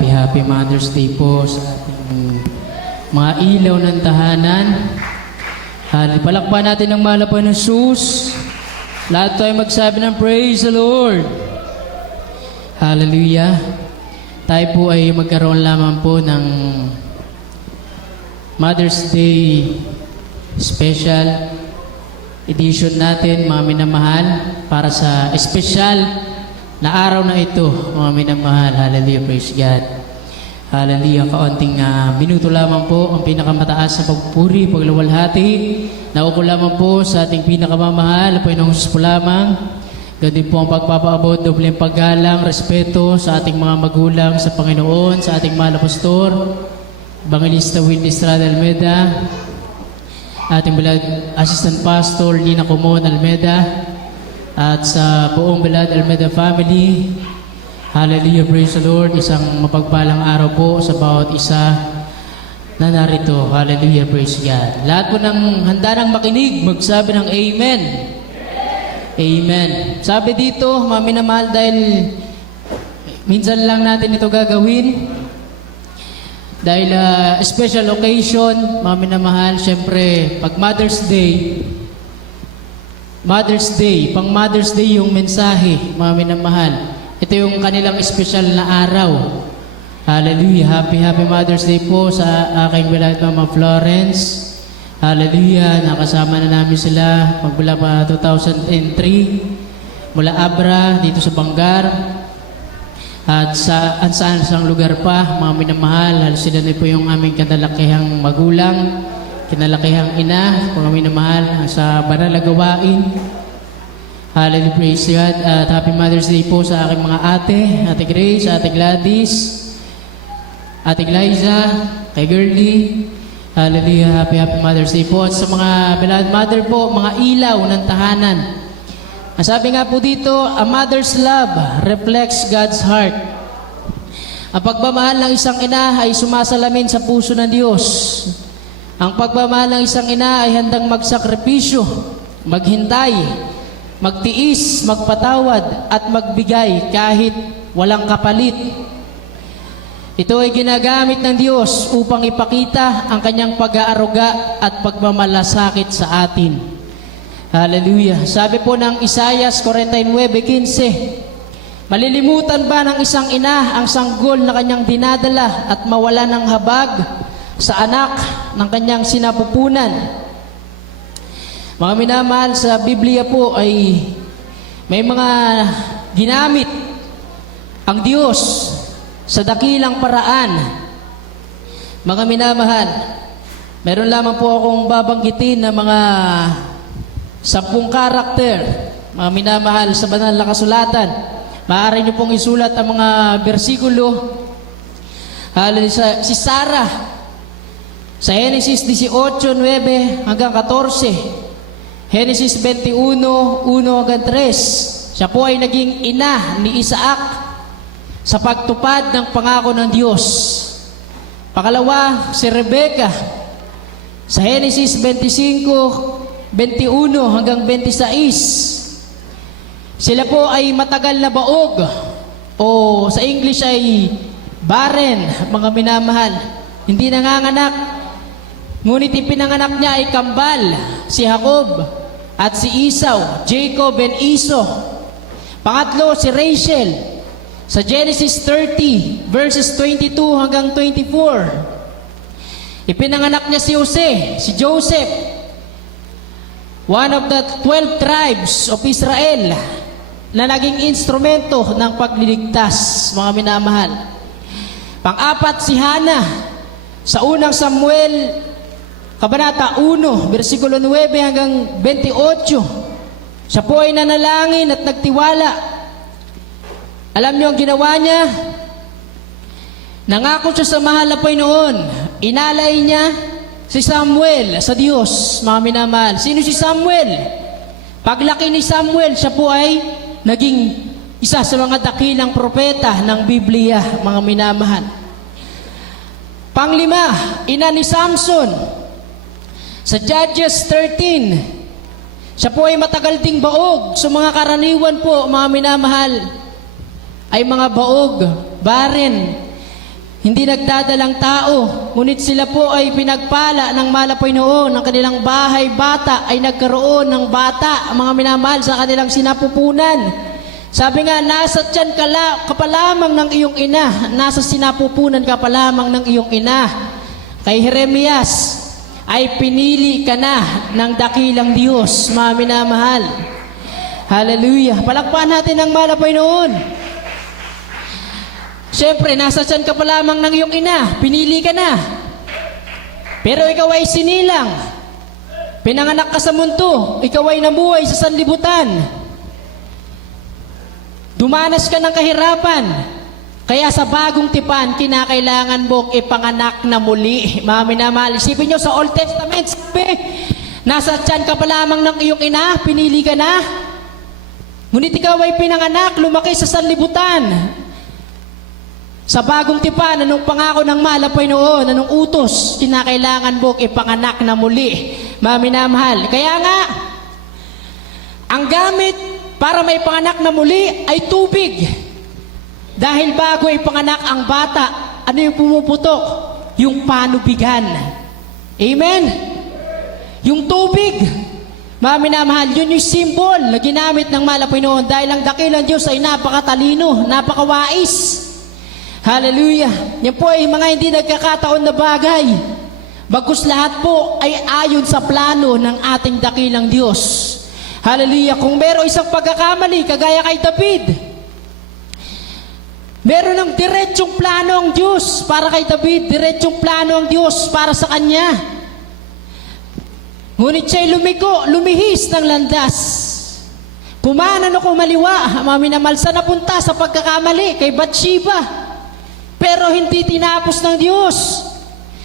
happy Mother's Day po sa ating mga ilaw ng tahanan. Palakpan natin ng malapan ng sus. Lahat tayo magsabi ng praise the Lord. Hallelujah. Tayo po ay magkaroon lamang po ng Mother's Day special edition natin, mga minamahal, para sa special na araw na ito, mga minamahal. Hallelujah, praise God. Hallelujah, kaunting minuto lamang po ang pinakamataas na pagpuri, pagluwalhati. Nauko lamang po sa ating pinakamamahal, Panginoong Jesus po lamang. Ganun po ang pagpapaabot, dobleng paggalang, respeto sa ating mga magulang, sa Panginoon, sa ating mahal na pastor, Evangelista Willie Estrada Almeda, ating beloved Assistant Pastor Lina Comon Almeda, at sa buong beloved Almeda family. Hallelujah, praise the Lord. Isang mapagpalang araw po sa bawat isa na narito. Hallelujah, praise God. Lahat po ng handa ng makinig, magsabi ng Amen. Amen. Sabi dito, mga minamahal, dahil minsan lang natin ito gagawin, dahil special occasion, mga minamahal, syempre, pag Mother's Day, pang Mother's Day yung mensahe, mga minamahal. Ito yung kanilang special na araw. Hallelujah. Happy Mother's Day po sa aking beloved Mama Florence. Hallelujah. Nakasama na namin sila magmula pa 2003 mula Abra dito sa Bangar. At saan lugar pa, mga minamahal. Sila na po yung aming kinalakihang magulang, kinalakihang ina, mga minamahal, sa banal na gawain. Hallelujah, praise God. At happy Mother's Day po sa aking mga ate, Ate Grace, Ate Gladys, Ate Liza, kay Girlie. Hallelujah, happy Mother's Day po. At sa mga beloved mother po, mga ilaw ng tahanan. Ang sabi nga po dito, a mother's love reflects God's heart. Ang pagmamahal ng isang ina ay sumasalamin sa puso ng Diyos. Ang pagmamahal ng isang ina ay handang magsakripisyo, maghintay, magtiis, magpatawad, at magbigay kahit walang kapalit. Ito ay ginagamit ng Diyos upang ipakita ang kanyang pag-aaruga at pagmamalasakit sa atin. Hallelujah. Sabi po ng Isaiah 49:15, malilimutan ba ng isang ina ang sanggol na kanyang dinadala at mawala ng habag sa anak ng kanyang sinapupunan? Mga minamahal, sa Biblia po ay may mga ginamit ang Diyos sa dakilang paraan. Mga minamahal, meron lamang po akong babanggitin na mga 10 karakter, mga minamahal, sa banal na kasulatan. Maaari niyo pong isulat ang mga bersikulo. Si Sarah, sa Genesis 18:9 hanggang 14, Genesis 21:1 hanggang 3, siya po ay naging ina ni Isaac sa pagtupad ng pangako ng Diyos. Pakalawa, si Rebecca, sa Genesis 25:21 hanggang 26. Sila po ay matagal na baog, o sa English ay barren, mga minamahal. Hindi nanganganak, ngunit ipinanganak niya ay kambal, si Jacob at si Esau, Jacob and Esau. Pangatlo, si Rachel, sa Genesis 30 verses 22 hanggang 24. Ipinanganak niya si Jose, si Joseph, one of the 12 tribes of Israel, na naging instrumento ng pagliligtas, mga minamahal. Pang-apat, si Hannah, sa unang Samuel, Kabanata 1, versikulo 9 hanggang 28. Siya po ay nanalangin at nagtiwala. Alam niyo ang ginawa niya? Nangako siya sa mahal na Panginoon. Inalay niya si Samuel sa Diyos, mga minamahal. Sino si Samuel? Paglaki ni Samuel, siya po ay naging isa sa mga dakilang propeta ng Biblia, mga minamahal. Panglima, ina ni Samson. Sa Judges 13, siya po ay matagal ding baog. So mga karaniwan po, mga minamahal, ay mga baog, barren. hindi nagdadalang tao, ngunit sila po ay pinagpala ng mahal na Panginoon. Ang kanilang bahay bata ay nagkaroon ng bata, ang mga minamahal, sa kanilang sinapupunan. Sabi nga, nasa tiyan ka pa lamang ng iyong ina, nasa sinapupunan ka pa lamang ng iyong ina. Kay Jeremias, ay pinili ka na ng dakilang Diyos, mga minamahal. Hallelujah. Palakpakan natin ang mahal na Panginoon. Siyempre, nasa tiyan ka pa lamang ng iyong ina, pinili ka na. Pero ikaw ay sinilang. Pinanganak ka sa mundo, ikaw ay nabuhay sa sanlibutan. Dumanas ka ng kahirapan. Kaya sa bagong tipan, kinakailangan mo ipanganak na muli. Mga minamahal, isipin nyo sa Old Testament, sabi, nasa tiyan ka pa lamang ng iyong ina, pinili ka na. Ngunit ikaw ay pinanganak, lumaki sa sanlibutan. Sa bagong tipan, anong pangako ng mahal na Panginoon, anong utos, kinakailangan mo ipanganak na muli. Mga minamahal, kaya nga, ang gamit para may panganak na muli ay tubig. Dahil bago ipanganak ang bata, ano yung pumuputok? Yung panubigan. Amen? Yung tubig. Mga minamahal, yun yung symbol na ginamit ng mahal na Panginoon dahil ang dakilang Diyos ay napakatalino, napakawais. Hallelujah. Yan po ay mga hindi nagkakataon na bagay. Bagkus lahat po ay ayon sa plano ng ating dakilang Diyos. Hallelujah. Kung meron isang pagkakamali, kagaya kay David, meron ng diretsong plano ang Diyos para kay David, diretsong plano ang Diyos para sa kanya. Ngunit siya'y lumihis ng landas. Kumanan o kumaliwa, mga minamahal, sa napunta sa pagkakamali kay Bathsheba. Pero hindi tinapos ng Diyos.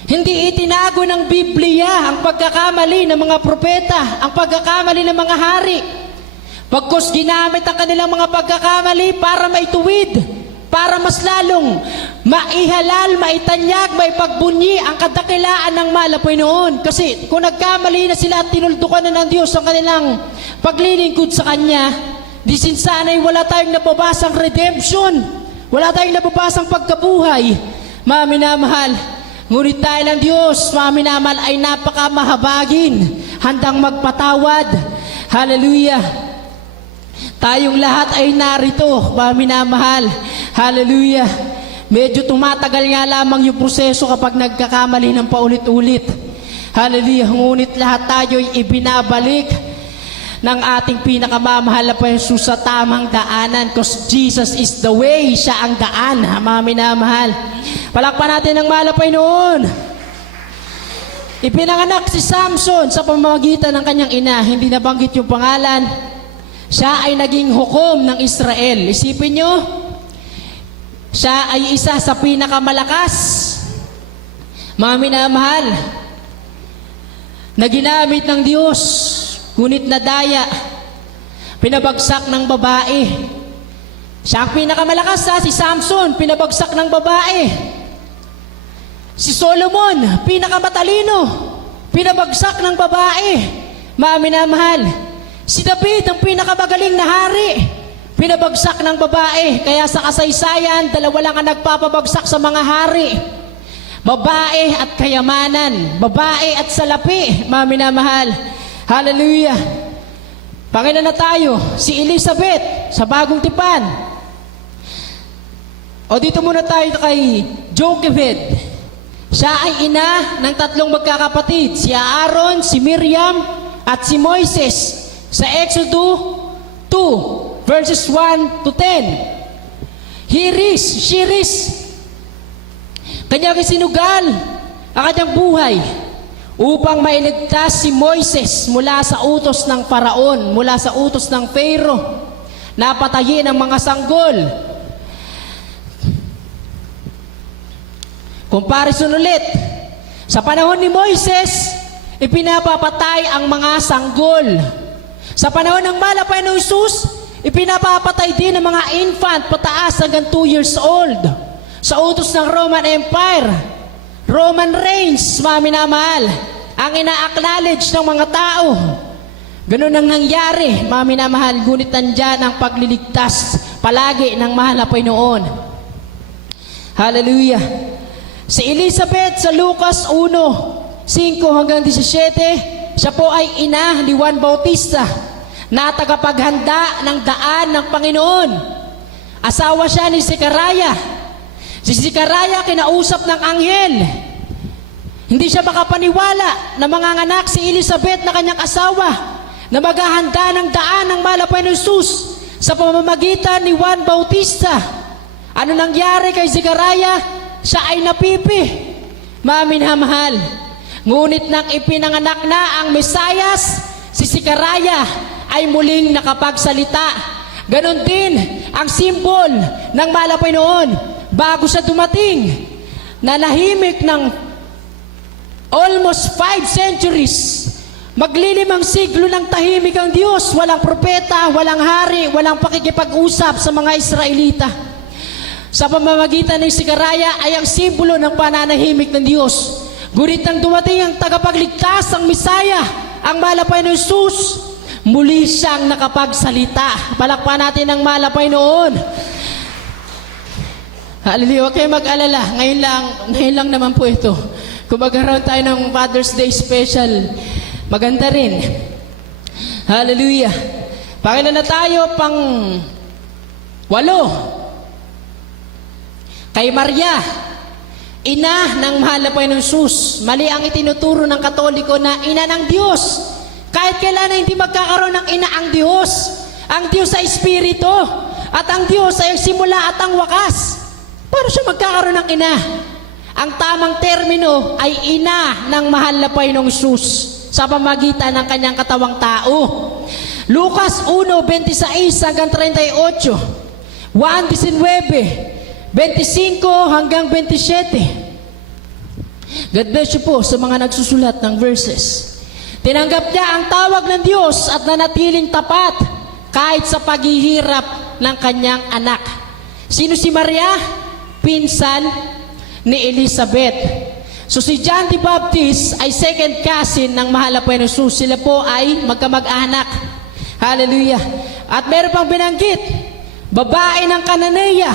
Hindi itinago ng Biblia ang pagkakamali ng mga propeta, ang pagkakamali ng mga hari. Pagkus ginamit ang kanilang mga pagkakamali para maituwid, para mas lalong maihalal, maitanyag, maipagbunyi ang kadakilaan ng mahal na Panginoon. Kasi kung nagkamali na sila at tinuldukan na ng Diyos ang kanilang paglilingkod sa Kanya, di sinsanay wala tayong nababasang redemption, wala tayong nababasang pagkabuhay. Mga minamahal, ngunit dahil ang Diyos, mga minamahal, ay napakamahabagin, handang magpatawad. Hallelujah. Tayong lahat ay narito, mga minamahal. Hallelujah. Medyo tumatagal nga lamang yung proseso kapag nagkakamali ng paulit-ulit. Hallelujah. Ngunit lahat tayo ay ibinabalik ng ating pinakamamahal na Jesus sa tamang daanan, because Jesus is the way, siya ang daan, mga minamahal. Palakpan natin ang mahal na Panginoon. Ipinanganak si Samson sa pamamagitan ng kanyang ina, hindi nabanggit yung pangalan. Siya ay naging hukom ng Israel. Isipin nyo, siya ay isa sa pinakamalakas, mga minamahal, na ginamit ng Diyos. Ngunit nadaya, pinabagsak ng babae. Siya ang pinakamalakas, si Samson, pinabagsak ng babae. Si Solomon, pinakamatalino, pinabagsak ng babae. Mga minamahal, si David, ang pinakamagaling na hari, pinabagsak ng babae. Kaya sa kasaysayan, dalawa lang ang nagpapabagsak sa mga hari: babae at kayamanan, babae at salapi, mga minamahal. Hallelujah. Panginoon na tayo, si Elizabeth sa bagong tipan. O dito muna tayo kay Jochebed. Siya ay ina ng tatlong magkakapatid, si Aaron, si Miriam, at si Moises. Sa Exodus 2, verses 1 to 10. Shiris, kanyang isinugal ang kanyang buhay upang mailigtas si Moises mula sa utos ng Paraon, mula sa utos ng Pharaoh, na patayin ang mga sanggol. Comparison ulit. Sa panahon ni Moises, ipinapapatay ang mga sanggol. Sa panahon ng mahal na Panginoong Jesus, ipinapapatay din ang mga infant pataas hanggang 2 years old. Sa utos ng Roman Empire, Roman reigns, mga minamahal, ang ina-acknowledge ng mga tao. Ganun ang nangyari, mga minamahal, ngunit nandyan ang pagliligtas palagi ng mahal na Panginoon. Hallelujah. Si Elizabeth sa Lucas 1:5 hanggang 17, siya po ay ina ni Juan Bautista na tagapaghanda ng daan ng Panginoon. Asawa siya ni Zekaraya. Si Zekaraya kinausap ng anghel. Hindi siya makapaniwala na manganganak si Elizabeth na kanyang asawa na maghahanda ng daan ng malapay ng Jesus sa pamamagitan ni Juan Bautista. Ano nangyari kay Zekaraya? Siya ay napipi. Maminamahal. Ngunit nang ipinanganak na ang Mesayas, si Zekaraya ay muling nakapagsalita. Ganon din ang simbol ng malapay noon. Bago siya dumating, nanahimik ng almost 5 centuries. Maglilimang siglo ng tahimik ang Diyos. Walang propeta, walang hari, walang pakikipag-usap sa mga Israelita. Sa pamamagitan ng Zekaraya ay ang simbolo ng pananahimik ng Diyos. Ngunit nang dumating ang tagapagligtas, ang Misaya, ang malapay na Jesus, muli siyang nakapagsalita. Palakpan natin ang malapay noon. Hallelujah. Huwag kayo mag-alala. Ngayon lang naman po ito. Kung magkaroon tayo ng Father's Day special, maganda rin. Hallelujah. Pakila na tayo pang 8. Kay Maria, ina ng mahal na Panginoong Jesus. Mali ang itinuturo ng Katoliko na ina ng Diyos. Kahit kailan na hindi magkakaroon ng ina ang Diyos. Ang Diyos ay Espiritu. At ang Diyos ay ang simula at ang wakas. Paano siya magkakaroon ng ina? Ang tamang termino ay ina ng mahal na Panginoong Jesus sa pamagitan ng kanyang katawang tao. Lucas 1:26 hanggang 38, 1:19, 25 hanggang 27. God bless you po sa mga nagsusulat ng verses. Tinanggap niya ang tawag ng Diyos at nanatiling tapat kahit sa paghihirap ng kanyang anak. Sino si Maria? Pinsan ni Elizabeth. So si John the Baptist ay second cousin ng mahal na Panginoon Jesus. Sila po ay magkamag-anak. Hallelujah. At meron pang binanggit, babae ng Canaanea.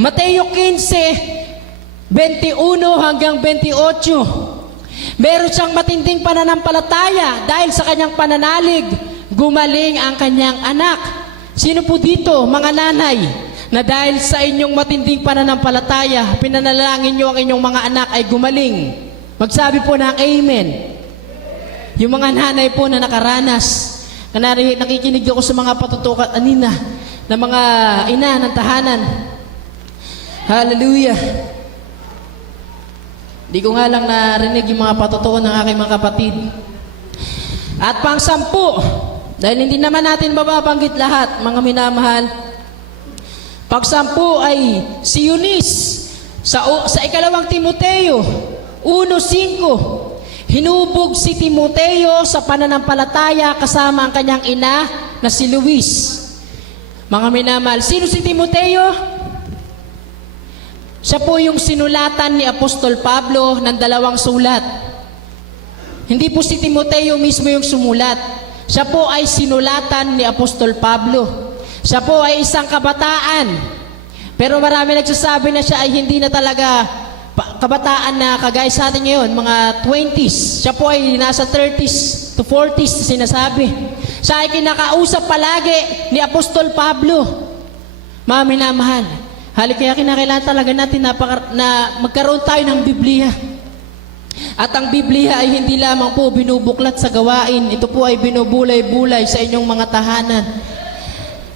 Mateo 15, 21 hanggang 28. Meron siyang matinding pananampalataya dahil sa kanyang pananalig, gumaling ang kanyang anak. Sino po dito, mga nanay, na dahil sa inyong matinding pananampalataya, pinanalangin nyo ang inyong mga anak ay gumaling? Magsabi po ng amen. Yung mga nanay po na nakaranas, na nakikinig ako sa mga patutukat anina, na mga ina ng tahanan. Hallelujah. Di ko nga lang narinig yung mga patutukan ng aking mga kapatid. At pang 10, dahil hindi naman natin mababanggit lahat, mga minamahal, pag 10 ay si Eunice sa 2 Timoteo 1:5. Hinubog si Timoteo sa pananampalataya kasama ang kanyang ina na si Luis. Mga minamahal, sino si Timoteo? Siya po yung sinulatan ni Apostol Pablo ng 2 sulat. Hindi po si Timoteo mismo yung sumulat. Siya po ay sinulatan ni Apostol Pablo. Siya po ay isang kabataan. Pero marami nagsasabi na siya ay hindi na talaga kabataan na kagaya sa atin ngayon, mga 20s. Siya po ay nasa 30s to 40s sinasabi. Siya ay kinakausap palagi ni Apostol Pablo. Mga minamahal, kaya kinakailangan talaga natin na magkaroon tayo ng Biblia. At ang Biblia ay hindi lamang po binubuklat sa gawain. Ito po ay binubulay-bulay sa inyong mga tahanan.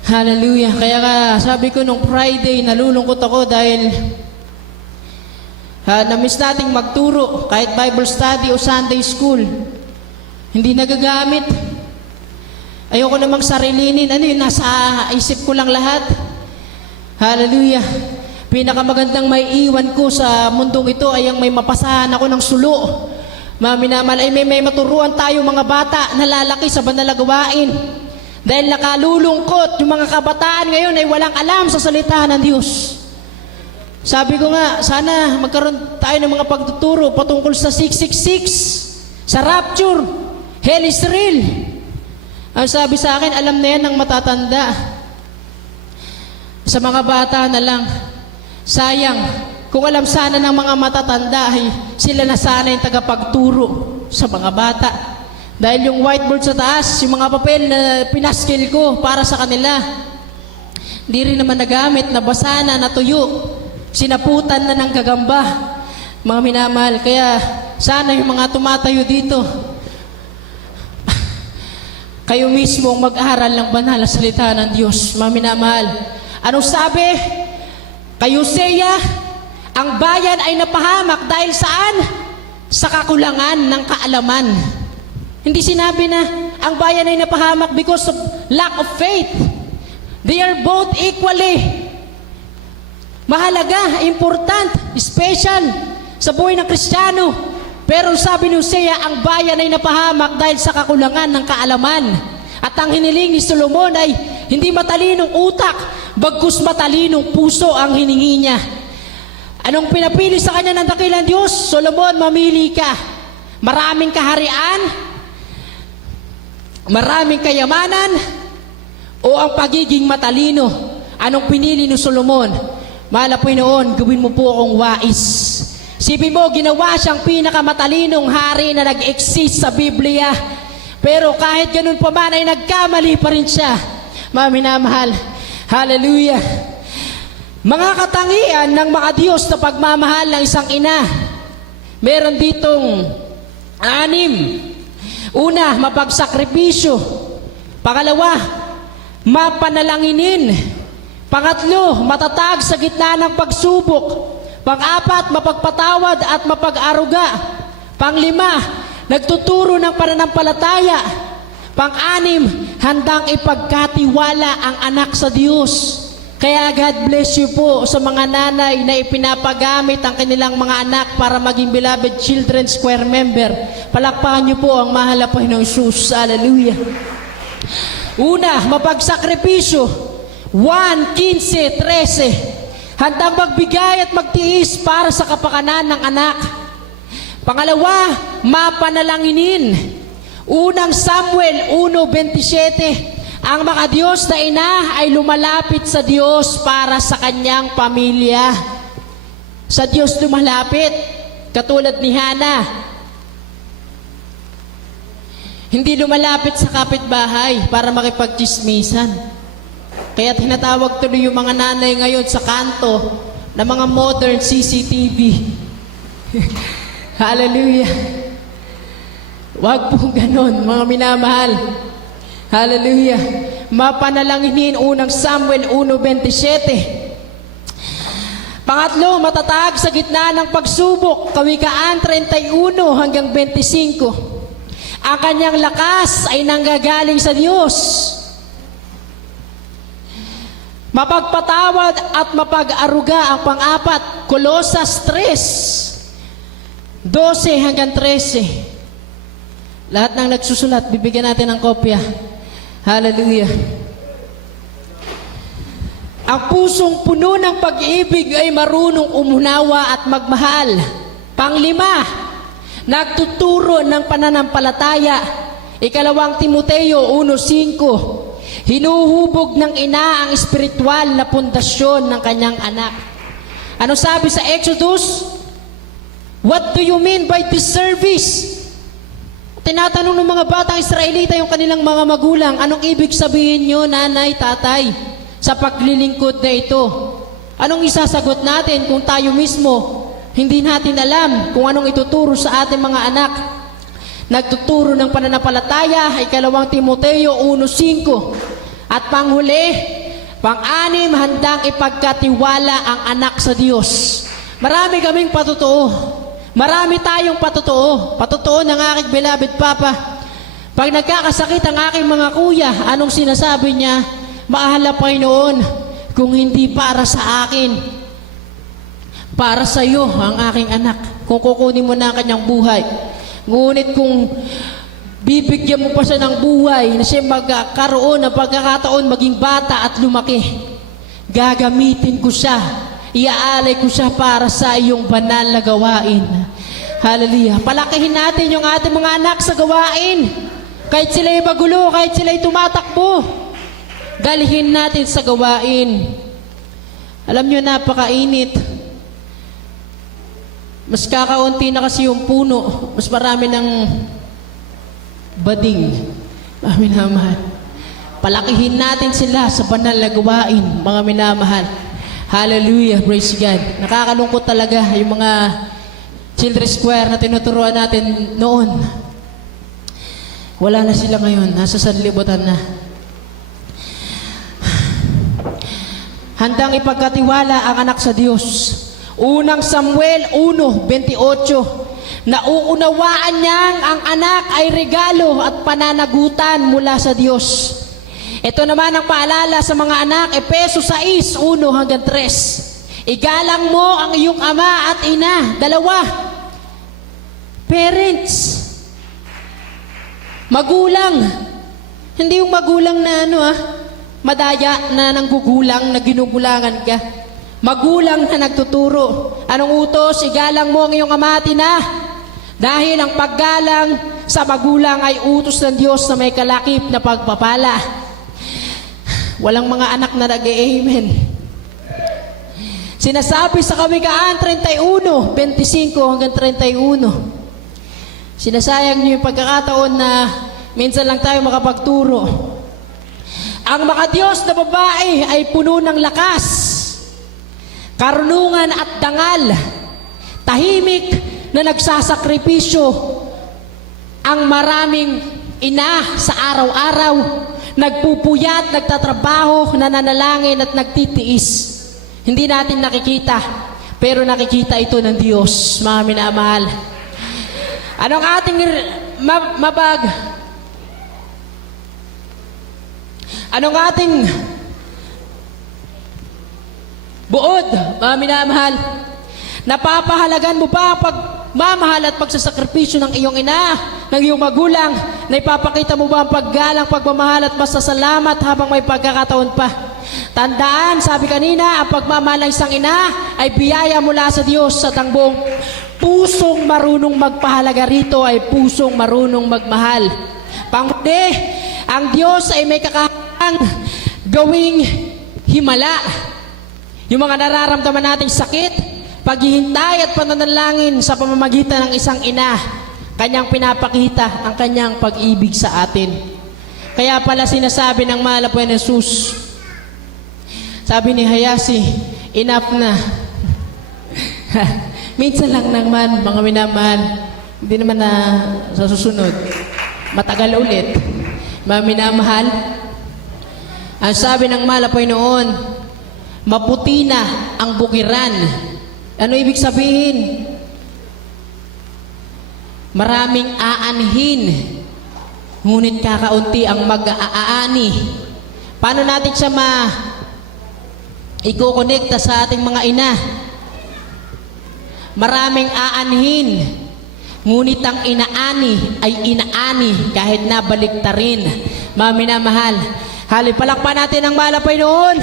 Hallelujah. Kaya sabi ko nung Friday, nalulungkot ako dahil na-miss nating magturo kahit Bible study o Sunday school. Hindi nagagamit. Ayoko namang sarilinin. Ano yun, nasa isip ko lang lahat. Hallelujah. Pinakamagandang may iwan ko sa mundong ito ay ang may mapasahan ako ng sulo. Maminamal ay may maturuan tayo mga bata na lalaki sa banal na gawain. Dahil nakalulungkot yung mga kabataan ngayon ay walang alam sa salita ng Diyos. Sabi ko nga, sana magkaroon tayo ng mga pagtuturo patungkol sa 666, sa rapture, hell is real. Ang sabi sa akin, alam na yan ng matatanda. Sa mga bata na lang, sayang Kung alam sana ng mga matatanda, ay sila na sana yung tagapagturo sa mga bata. Dahil yung whiteboard sa taas, yung mga papel na pinaskil ko para sa kanila, di rin naman nagamit, nabasa na, natuyo, sinaputan na ng gagamba, mga minamahal. Kaya sana yung mga tumatayo dito, kayo mismo ang mag-aral ng banal na salita ng Diyos, mga minamahal. Anong sabi? Kay Hosea, ang bayan ay napahamak dahil saan? Sa kakulangan ng kaalaman. Hindi sinabi na ang bayan ay napahamak because of lack of faith. They are both equally mahalaga, important, special sa buhay ng Kristiyano. Pero sabi ni Hosea, ang bayan ay napahamak dahil sa kakulangan ng kaalaman. At ang hiniling ni Solomon ay hindi matalinong utak, bagkus matalinong puso ang hiningi niya. Anong pinapili sa kanya ng dakilang Diyos? Solomon, mamili ka. Maraming kaharian, maraming kayamanan, o ang pagiging matalino? Anong pinili ni Solomon? Mahal na Panginoon, gawin mo po akong wais. Sipin mo, ginawa siyang pinakamatalinong hari na nag-exist sa Biblia. Pero kahit ganun pa man ay nagkamali pa rin siya. Mga minamahal, hallelujah. Mga katangian ng mga Diyos na pagmamahal ng isang ina. Meron ditong 6. Una, mapagsakripisyo. Pangalawa, mapanalanginin. Pangatlo, matatag sa gitna ng pagsubok. Pang-4, mapagpatawad at mapag-aruga. Pang-5, nagtuturo ng pananampalataya. Pang-6, handang ipagkatiwala ang anak sa Diyos. Kaya God bless you po sa mga nanay na ipinapagamit ang kanilang mga anak para maging beloved children square member. Palakpakan niyo po ang mahal na Panginoong Jesus. Hallelujah. Una, mapagsakripisyo. 1:15-13. Handang magbigay at magtiis para sa kapakanan ng anak. Pangalawa, mapanalanginin. Unang Samuel 1:27. Ang mga Diyos na ina ay lumalapit sa Diyos para sa kanyang pamilya. Sa Diyos lumalapit, katulad ni Hana. Hindi lumalapit sa kapitbahay para makipagchismisan. Kaya tinatawag tuloy yung mga nanay ngayon sa kanto na mga modern CCTV. Hallelujah. Wag po ganon, mga minamahal. Hallelujah. Mapanalanginin, unang Samuel 1:27. Pangatlo, matatag sa gitna ng pagsubok, Kawikaan 31-25. Ang kanyang lakas ay nanggagaling sa Diyos. Mapagpatawad at mapag-aruga ang pang-4, Kolosas 3:12-13. Lahat ng nagsusulat, bibigyan natin ng kopya. Hallelujah. Ang pusong puno ng pag-ibig ay marunong umunawa at magmahal. Pang-5, nagtuturo ng pananampalataya. 2 Timoteo 1:5. Hinuhubog ng ina ang espiritual na pundasyon ng kanyang anak. Ano sabi sa Exodus? What do you mean by this service? Tinatanong ng mga batang Israelita yung kanilang mga magulang, anong ibig sabihin nyo, nanay, tatay, sa paglilingkod na ito? Anong isasagot natin kung tayo mismo hindi natin alam kung anong ituturo sa ating mga anak? Nagtuturo ng pananampalataya, 2 Timoteo 1:5. At panghuli, pang-6, handang ipagkatiwala ang anak sa Diyos. Marami kaming patotoo. Marami tayong patotoo. Patotoo ng aking beloved Papa. Pag nagkakasakit ang aking mga kuya, anong sinasabi niya? Mahal na Panginoon, kung hindi para sa akin, para sa iyo ang aking anak. Kung kukunin mo na ang kanyang buhay. Ngunit kung bibigyan mo pa siya ng buhay na siya magkakaroon ng pagkakataon maging bata at lumaki, gagamitin ko siya, iaalay ko siya para sa iyong banal na gawain. Hallelujah. Palakihin natin yung ating mga anak sa gawain. Kahit sila'y magulo, kahit sila'y tumatakbo, dalhin natin sa gawain. Alam nyo, napakainit. Mas kakaunti na kasi yung puno, mas marami ng bading. Mga minamahal, palakihin natin sila sa banal na gawain, mga minamahal. Hallelujah, praise God. Nakakalungkot talaga yung mga Children's Choir na tinuturuan natin noon. Wala na sila ngayon, nasa sanlibutan na. Handang ipagkatiwala ang anak sa Diyos. Unang Samuel 1:28. Nauunawaan niyang ang anak ay regalo at pananagutan mula sa Diyos. Ito naman ang paalala sa mga anak, Efeso 6:1-3. Igalang mo ang iyong ama at ina, dalawa. Parents. Magulang. Hindi yung magulang na madaya na nanggugulang, na ginugulangan ka. Magulang na nagtuturo. Anong utos? Igalang mo ang iyong ama at ina. Dahil ang paggalang sa magulang ay utos ng Diyos na may kalakip na pagpapala. Walang mga anak na nag-amen. Sinasabi sa Kawikaan 31:25-31. Sinasayang niyo yung pagkakataon na minsan lang tayo makapagturo. Ang mga Diyos na babae ay puno ng lakas, karunungan at dangal, tahimik na nagsasakripisyo. Ang maraming ina sa araw-araw, nagpupuyat, nagtatrabaho, nananalangin at nagtitiis. Hindi natin nakikita, pero nakikita ito ng Diyos, mga minamahal. Anong ating Anong ating buod, mga minamahal? Napapahalagan mo ba ang pagmamahal at pagsasakripisyo ng iyong ina, ng iyong magulang? Na ipapakita mo ba ang paggalang, pagmamahal at pasasalamat habang may pagkakataon pa? Tandaan, sabi kanina, ang pagmamahal ng isang ina ay biyaya mula sa Diyos at ang buong pusong marunong magpahalaga rito ay pusong marunong magmahal. Panghuli, ang Diyos ay may kakahang gawing himala. Yung mga nararamdaman nating sakit, paghihintay at pananalangin sa pamamagitan ng isang ina, kanyang pinapakita ang kanyang pag-ibig sa atin. Kaya pala sinasabi ng mahal na Panginoon Jesus, sabi ni Hayasi, enough na. Minsan lang naman, mga minamahal, hindi naman na sa susunod. Matagal ulit. Mga minamahal, ang sabi ng mahal na Panginoon, maputi na ang bukiran. Ano ibig sabihin? Maraming aanhin, ngunit kakaunti ang mag-aani. Paano natin siya iko-connecta sa ating mga ina? Maraming aanhin, ngunit ang inaani ay inaani kahit nabaliktarin. Mga minamahal, palakpan natin ang mahal na Panginoon.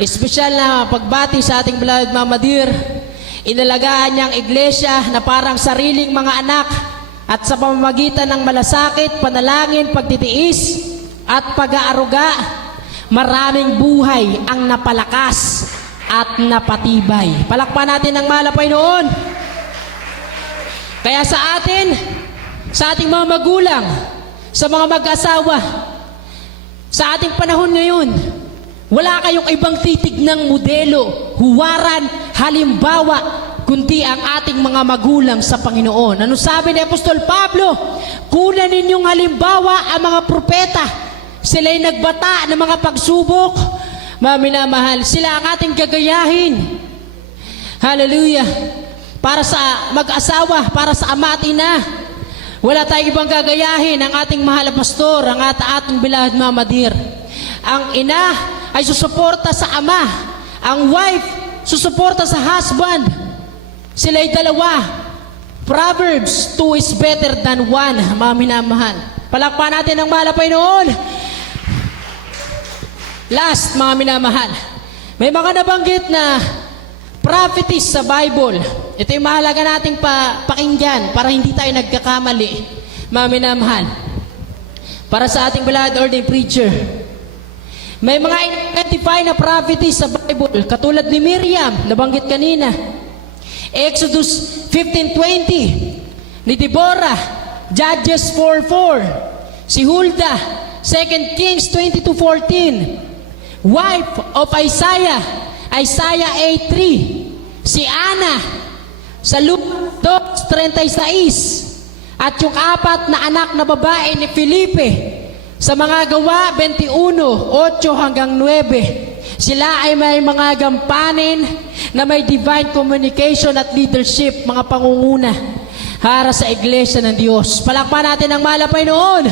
Espesyal na pagbati sa ating beloved Mama Dear. Inalagaan niyang iglesia na parang sariling mga anak at sa pamamagitan ng malasakit, panalangin, pagtitiis at pag-aaruga, maraming buhay ang napalakas at napatibay. Palakpan natin ang mahal na Panginoon. Kaya sa atin, sa ating mga magulang, sa mga mag-asawa, sa ating panahon ngayon, wala kayong ibang titignang modelo, huwaran, halimbawa, kundi ang ating mga magulang sa Panginoon. Ano sabi ni Apostol Pablo? Kunan ninyong halimbawa ang mga propeta. Sila'y nagbata ng mga pagsubok. Mga minamahal, sila ang ating gagayahin. Hallelujah. Para sa mag-asawa, para sa ama at ina. Wala tayong ibang gagayahin. Ang ating mahal na pastor, ang ating beloved Mama Dear. Ang ina ay susuporta sa ama. Ang wife, susuporta sa husband. Sila'y dalawa. Proverbs 2 is better than 1, mga minamahal. Palakpan natin ang mahal na Panginoon. Last, mga minamahal. May mga nabanggit na prophetess sa Bible. Ito yung mahalaga nating pakinggan para hindi tayo nagkakamali, mga minamahal. Para sa ating beloved ordained preacher. May mga identify na prophetess sa Bible, katulad ni Miriam, nabanggit kanina. Exodus 15:20 ni Deborah, Judges 4:4. Si Hulda, 2 Kings 22:14. Wife of Isaiah, Isaiah 8:3. Si Ana, sa Luke 2:36. At yung apat na anak na babae ni Felipe, sa mga gawa 21:8-9. Sila ay may mga gampanin na may divine communication at leadership, mga pangunguna para sa iglesia ng Diyos. Palakpan natin ang malapay noon.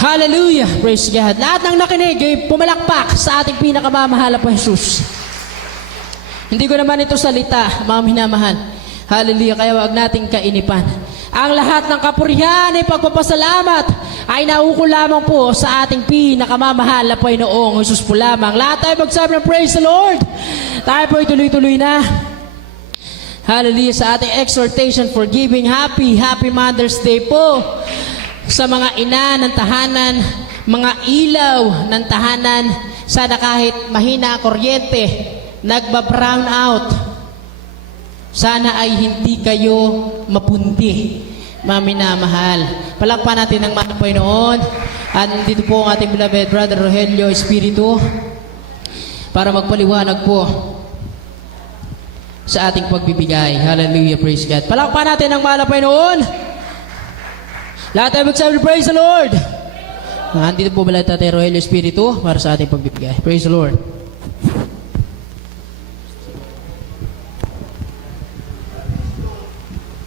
Hallelujah! Praise God. Lahat ng nakinig ay pumalakpak sa ating pinakamamahal na Jesus. Hindi ko naman ito salita, mga minamahal. Hallelujah! Kaya wag nating kainipan. Ang lahat ng kapurihan ay pagpapasalamat ay nauko lamang po sa ating pinakamamahal na Panginoong Jesus po lamang. Lahat tayo magsabi ng praise the Lord. Tayo po tuloy-tuloy na. Hallelujah, sa ating exhortation for giving. Happy Mother's Day po sa mga ina ng tahanan, mga ilaw ng tahanan. Sana kahit mahina ang kuryente, nagba-brown out, sana ay hindi kayo mapundi, mga minamahal. Palakpan natin ang mga Panginoon. At dito po ang ating beloved Brother Rogelio Espiritu para magpaliwanag po sa ating pagbibigay. Hallelujah, praise God. Palakpan natin ang mga Panginoon. Lahat tayo magsabi, praise the Lord. Nandito po beloved Tatay Rogelio Espiritu para sa ating pagbibigay. Praise the Lord.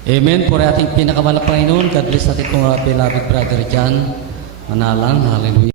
Amen. For ating pinakamalapang Panginoon, God bless natin kung beloved brother John Manalang. Hallelujah.